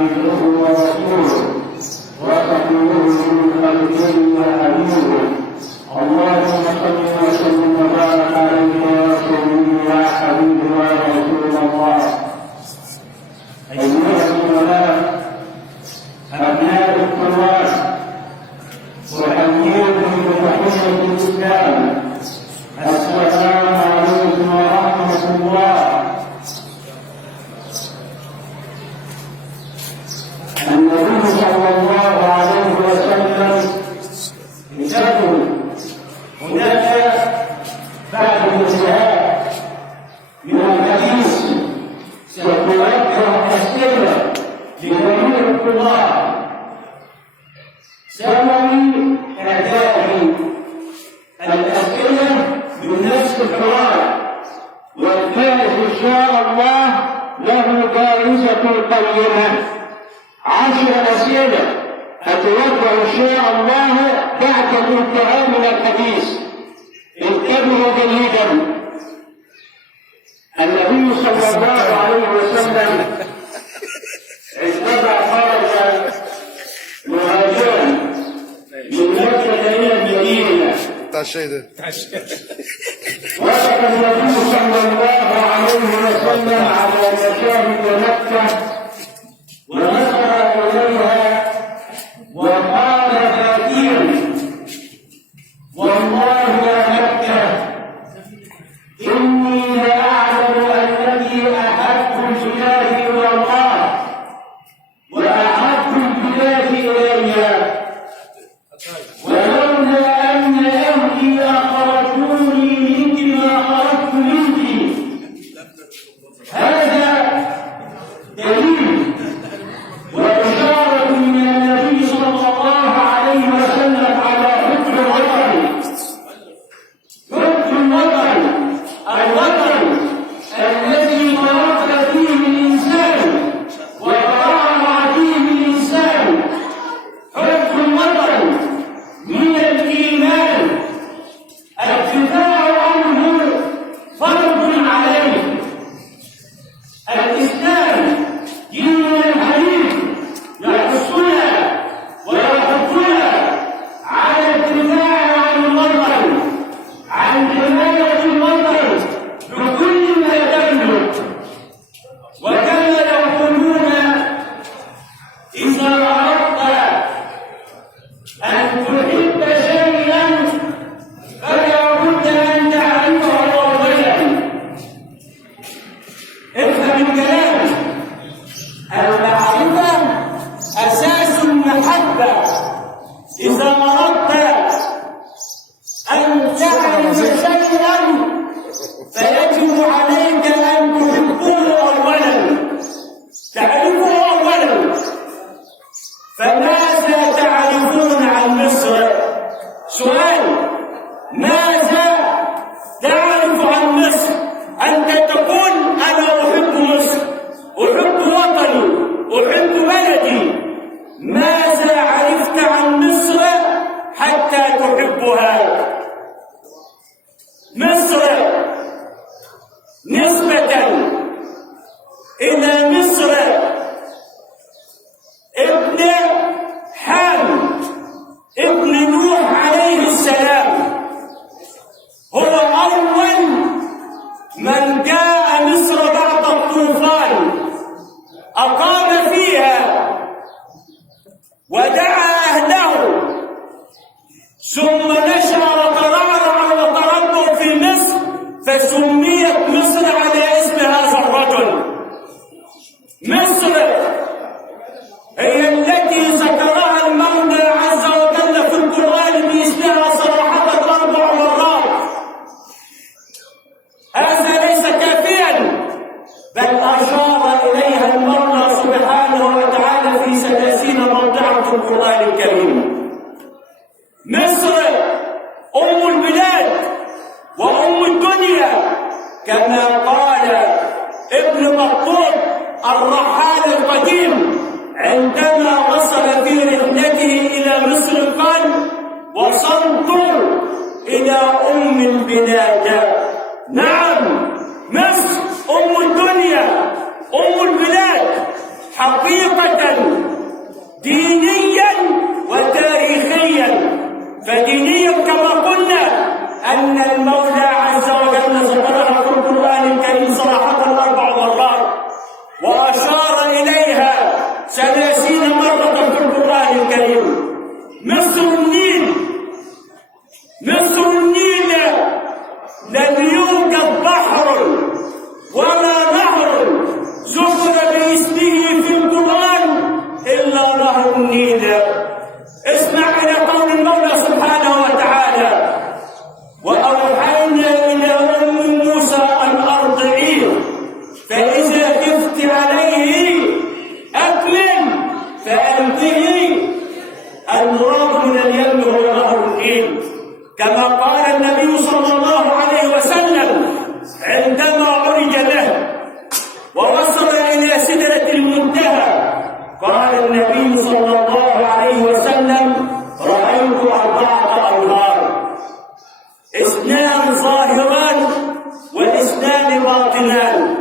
عبده ورسوله وصفيه من خلقه وحبيبه. اللهم صل وسلم وبارك عليه يا سيدي يا حبيبي يا رسول الله. أيها العلماء أبناء الطلاب، أحييكم بتحية الإسلام. السلام عليكم ورحمة الله. النبي صلى الله عليه وسلم يقول هناك بعد الانتهاء من الحديث ستوجه أسئلة لجميع الطلاب. سوي أدائي الأسئلة من نفس الحوار، والفائز إن شاء الله له جائزة قيمة 10 أسئلة أتوقع إن شاء الله بعد الانتهاء من الحديث. انتبهوا جيدا. النبي صلى الله عليه وسلم عندما خرج مهاجرا من مكة إلى المدينة وقف النبي صلى الله عليه وسلم على مشاهد مكة ونظر إليها وقال باكيا: والله يا مكة إني لأعلم أنك أحب البلاد إلى الله وأحب البلاد إلي، ولولا أن أهلي أخرجوني منك ما خرجت منك. هذا دليل وإشارة من النبي صلى الله عليه وسلم على حب الوطن. حب الوطن، الوطن الذي تربى فيه الإنسان وترعرع فيه الإنسان. حب الوطن من الإيمان، الدفاع عنه فرض عليه. الإسلام ديننا الحنيف يحثنا ويحثنا على الدفاع عن الوطن، عن حماية الوطن بكل ما يملك. وكما يقولون: إذا أردت أن تحب شيئا فلا بد أن تعرفه أولا. افهم الكلام. المعرفة أساس المحبة. إذا أردت أن تعرف شيئا فيجب عليك أن تحبه أولا، تعرفه أولا. فماذا تعرفون عن مصر؟ سؤال: ماذا تعرف عن مصر؟ أنت تقول: أنا أحب مصر، أحب وطني، أحب بلدي. ماذا عرفت عن مصر حتى تحبها؟ مصر نسبة إلى مصر ابن حام ابن نوح عليه السلام هو أول من جاء مصر بعد الطوفان، أقام فيها ودعا أهله، ثم نشأ وترعرع وتربع في مصر، فسميت مصر على اسم هذا الرجل. مصر هي التي ذكرها المولى عز وجل في القرآن باسمها صراحة 4 مرات. هذا ليس كافيا، بل أشار إليها المولى سبحانه وتعالى في 30 موضعا في القرآن الكريم. مصر أم البلاد وأم الدنيا، كما قال ابن بطوط الرحال القديم عندما وصل في رحلته إلى مصر قال: وصلت إلى أم البلاد. نعم، مصر أم الدنيا، أم البلاد، حقيقة دينيا وتاريخيا. فدينيا كما قلنا أن المولى عز وجل ذكرها في القرآن الكريم صراحة 4 مرات، وأشار إليها 30 مرة في القرآن الكريم. مصر النيل، مصر النيل لم يوجد بحر ولا نهر ذكر باسمه في القرآن إلا نهر النيل. اسمع إلى قول المولى سبحانه وتعالى: وأوحينا إلى أم موسى أن أرضعيه فإذا خفت عليه أكمل فألقيه. المراد من اليم هو نهر النيل، كما قال النبي صلى الله عليه وسلم عندما عرج له ووصل إلى سدرة المنتهى، قال النبي صلى الله عليه وسلم: رأيت 4 أنهار، 2 ظاهران و2 باطنان.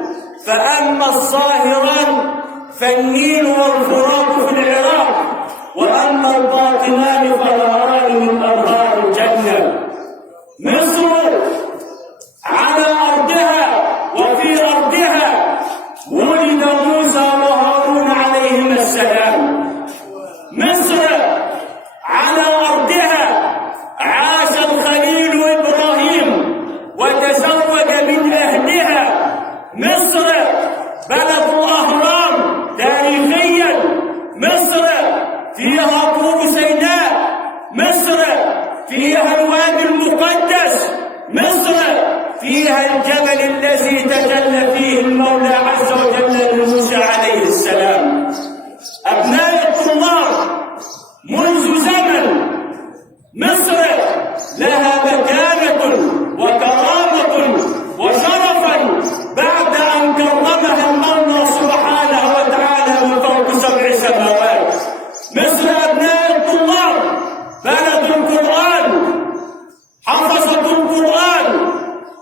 فأما الظاهران فالنيل والفرات في العراق، وأما الباطنان فنهران من أنهار الجنة. مصر على أرضها وفي أرضها ولد موسى وهارون عليهما السلام. مصر على أرضها عاش الخليل إبراهيم وتزوج من أهلها. مصر بلد الأهرام تاريخيا. مصر فيها طور سيناء. مصر فيها الوادي المقدس. مصر فيها الجبل الذي تجلى فيه المولى عز وجل لموسى عليه السلام. أبناء الطلاب، منذ زمن مصر لها مكانة وكرامة وشرفا بعد أن كرمها المولى سبحانه وتعالى من فوق 7 سماوات. مصر أبناء الطلاب بلد القرآن، حفظة القرآن،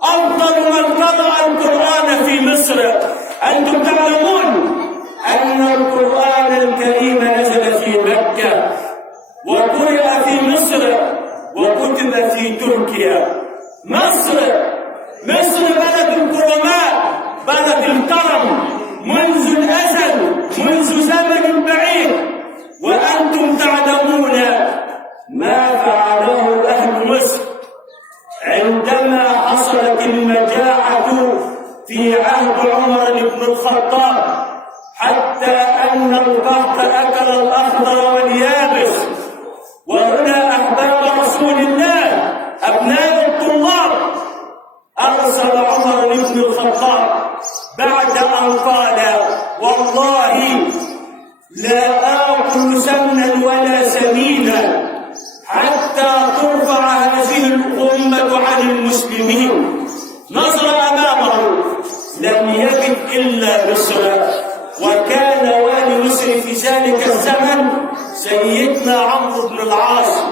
أفضل من قرأ القرآن في مصر. أنتم تعلمون أن القرآن الكريم نزل في مكة وقرأ في مصر وكتب في تركيا. مصر بلد الكرماء، بلد الكرم منذ الأزل، منذ زمن بعيد. وأنتم تعلمون ما فعله أهل مصر عندما حصلت المجاعة في عهد عمر بن الخطاب، حتى أن البحر أكل الأخضر واليابس. وهنا أحباب رسول الله أبناء الطلاب أرسل عمر بن الخطاب بعد أن قال: والله لا آكل سمنا ولا سمينا حتى ترفع هذه الأمة عن المسلمين. نظر أمامه لم يجد إلا مصر، وكان والي مصر في ذلك الزمن سيدنا عمرو بن العاص.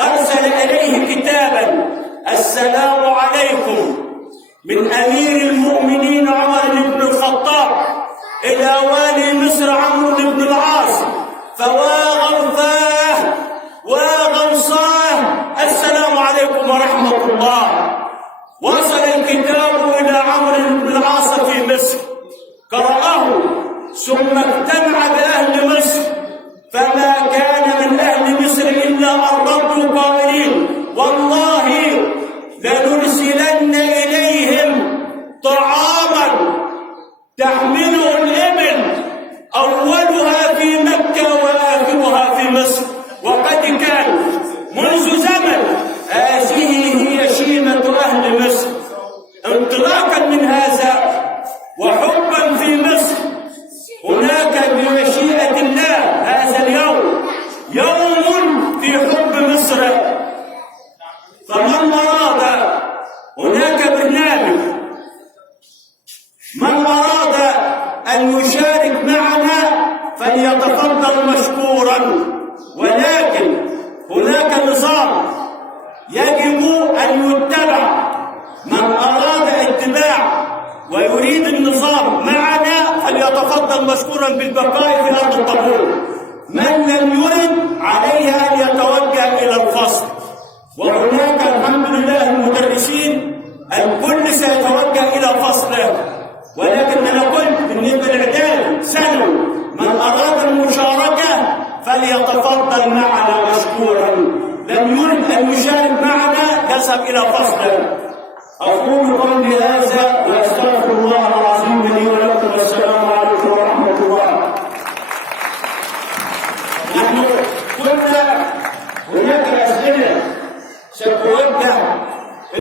أرسل إليه كتابا: السلام عليكم، من أمير المؤمنين عمر بن الخطاب إلى والي مصر عمرو بن العاص. فواغوثاه وغوصاه: السلام عليكم ورحمة الله. وصل الكتاب إلى عمرو بن العاص في مصر، قرأه ثم اجتمع بأهل مصر، فما كان من أهل مصر إلا أن ردوا قائلين: والله لنرسلن إليهم طعاما تحمله الإبل أولها في مكة وآخرها في مصر. وقد كان منذ زمن هذه هي شيمة أهل مصر. انطلاقا من هذا وحبا في مصر، هناك بمشيئة الله هذا اليوم يوم في حب مصر. فمن أراد، هناك برنامج، من أراد أن يشارك معنا فليتفضل مشكورا. ولكن هناك نظام يجب أن يتبع. من أراد اتباع ويريد النظام معنا فليتفضل فليتفضل مشكورا بالبقاء في أرض الطابور. من لم يرد عليه أن يتوجه إلى الفصل. وهناك الحمد لله المدرسين الكل سيتوجه إلى فصله، ولكن أنا قلت بالنسبة للإعداد ثانوي من أراد المشاركة فليتفضل معنا مشكورا، لم يرد أن يشارك معنا يذهب إلى فصله. أقول قولي هذا